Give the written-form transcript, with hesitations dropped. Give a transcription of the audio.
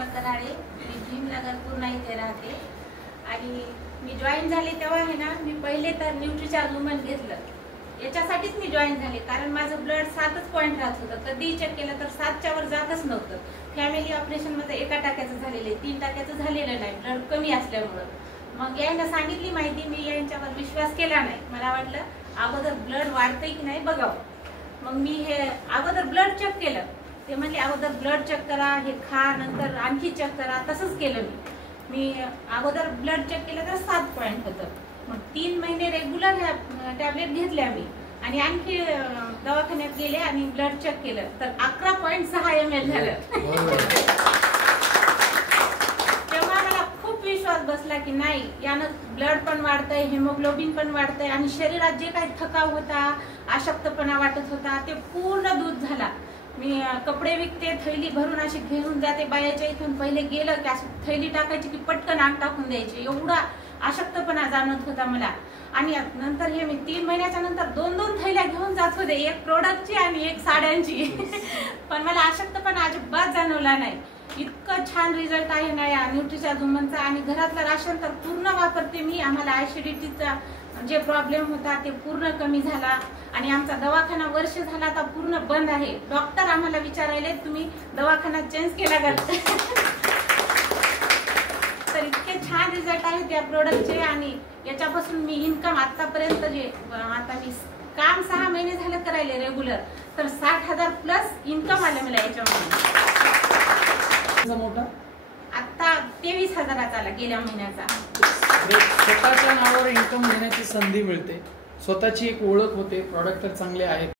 सुवर्णा कराळे, मी भीमनगर पूर्णा इथे राहते आणि मी जॉईन झाले तेव्हा आहे ना, मी पहिले तर न्यूट्रीचार्ज वुमन घेतलं. याच्यासाठीच मी जॉईन झाले, कारण माझं ब्लड 7च पॉईंट राहत होतं. कधीही चेक केलं तर 7च्या वर जातच नव्हतं. फॅमिली ऑपरेशन मध्ये 1 टाक्याचं झालेलं आहे, 3 टाक्याचं झालेलं नाही, ब्लड कमी असल्यामुळं. मग यांना सांगितली माहिती, मी यांच्यावर विश्वास केला नाही. मला वाटलं अगोदर ब्लड वाढतंय की नाही बघावं. मग मी हे अगोदर ब्लड चेक केलं. ते म्हणले अगोदर ब्लड चेक करा, हे खा, नंतर आणखी चेक करा. तसंच केलं मी अगोदर ब्लड चेक केलं तर 7 पॉईंट होतं. मग 3 महिने रेग्युलर ह्या टॅबलेट घेतल्या मी आणि आणखी दवाखान्यात गेले आणि ब्लड चेक केलं तर 11.6 ml झालं. तेव्हा मला खूप विश्वास बसला की नाही, यानं ब्लड पण वाढतंय, हेमोग्लोबिन पण वाढतंय आणि शरीरात जे काही थकाव होता, अशक्तपणा वाटत होता, ते पूर्ण दूर झाला. मी कपडे विकते, थैली भरून अशी घेऊन जाते बायाच्या इथून. पहिले गेलं की अशी थैली टाकायची की पटकन आग टाकून द्यायची, एवढा अशक्तपणा जाणवत होता मला. आणि नंतर हे मी 3 महिन्याच्या नंतर 2-2 थैल्या घेऊन जात होते, एक प्रोडक्टची आणि एक साड्यांची. पण मला अशक्तपणा अजिबात जाणवला नाही. इतकं छान रिझल्ट आहे ना या न्यूट्रीचार्ज वुमनचा. आणि घरातलं राशन तर पूर्ण वापरते मी. आम्हाला ऍसिडिटीचा जे प्रॉब्लेम होता ते पूर्ण कमी झाला आणि आमचा दवाखाना वर्ष झाला आता पूर्ण बंद आहे. डॉक्टर आम्हाला विचारायले तुम्ही दवाखाना चेंज केला का? तर इतके छान रिझल्ट आहेत या प्रोडक्टचे. आणि याच्यापासून मी इन्कम आतापर्यंत जे आता मी काम 6 महिने झालं करायले रेग्युलर, तर 60,000 प्लस इन्कम आलं मला याच्यामध्ये. आता 23,000 आला गेल्या महिन्याचा. स्वतःच्या नावावर इन्कम घेण्याची संधी मिळते, स्वतःची एक ओळख होते, प्रॉडक्ट तर चांगले आहेत.